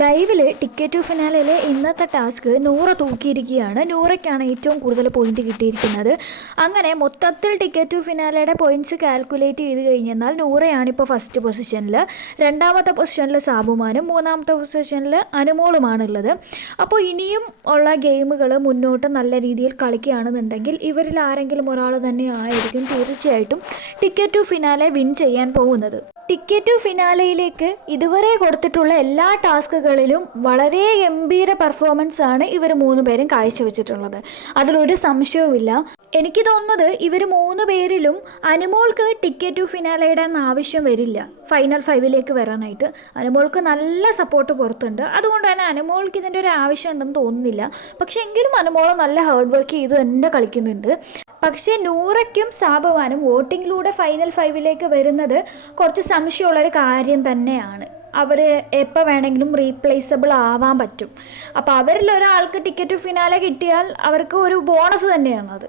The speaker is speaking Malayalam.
ലൈവിൽ ടിക്കറ്റ് ടു ഫിനാലിലെ ഇന്നത്തെ ടാസ്ക് നൂറ തൂക്കിയിരിക്കുകയാണ്. നൂറയ്ക്കാണ് ഏറ്റവും കൂടുതൽ പോയിന്റ് കിട്ടിയിരിക്കുന്നത്. അങ്ങനെ മൊത്തത്തിൽ ടിക്കറ്റ് ടു ഫിനാലയുടെ പോയിന്റ്സ് കാൽക്കുലേറ്റ് ചെയ്ത് കഴിഞ്ഞാൽ നൂറയാണ് ഇപ്പോൾ ഫസ്റ്റ് പൊസിഷനിൽ രണ്ടാമത്തെ പൊസിഷനിൽ സാബുമാനും മൂന്നാമത്തെ പൊസിഷനിൽ അനുമോളുമാണുള്ളത്. അപ്പോൾ ഇനിയും ഉള്ള ഗെയിമുകൾ മുന്നോട്ട് നല്ല രീതിയിൽ കളിക്കുകയാണെന്നുണ്ടെങ്കിൽ ഇവരിൽ ആരെങ്കിലും ഒരാൾ തന്നെ ആയിരിക്കും തീർച്ചയായിട്ടും ടിക്കറ്റ് ടു ഫിനാലെ വിൻ ചെയ്യാൻ പോകുന്നത്. ടിക്കറ്റ് ടു ഫിനാലയിലേക്ക് ഇതുവരെ കൊടുത്തിട്ടുള്ള എല്ലാ ടാസ്കുകളിലും വളരെ ഗംഭീര പെർഫോമൻസ് ആണ് ഇവർ മൂന്ന് പേരും കാഴ്ചവെച്ചിട്ടുള്ളത്. അതിലൊരു സംശയവുമില്ല. എനിക്ക് തോന്നുന്നത് ഇവർ മൂന്ന് പേരിലും അനുമോൾക്ക് ടിക്കറ്റ് ടു ഫിനാലയുടെ ആവശ്യം വരില്ല. ഫൈനൽ ഫൈവിലേക്ക് വരാനായിട്ട്. അനുമോൾക്ക് നല്ല സപ്പോർട്ട് പുറത്തുണ്ട്. അതുകൊണ്ട് തന്നെ അനുമോൾക്ക് ഇതിന്റെ ഒരു ആവശ്യം ഉണ്ടെന്ന് തോന്നുന്നില്ല. പക്ഷേ എങ്കിലും അനുമോൾ നല്ല ഹാർഡ് വർക്ക് ചെയ്ത് തന്നെ കളിക്കുന്നുണ്ട്. പക്ഷേ നൂറയ്ക്കും സാബുവാനും വോട്ടിങ്ങിലൂടെ ഫൈനൽ ഫൈവിലേക്ക് വരുന്നത് കുറച്ച് സംശയമുള്ളൊരു കാര്യം തന്നെയാണ്. അവർ എപ്പോൾ വേണമെങ്കിലും റീപ്ലേസബിൾ ആവാൻ പറ്റും. അപ്പോൾ അവരിൽ ഒരാൾക്ക് ടിക്കറ്റ് ഫിനാലെ കിട്ടിയാൽ അവർക്ക് ഒരു ബോണസ് തന്നെയാണ് അത്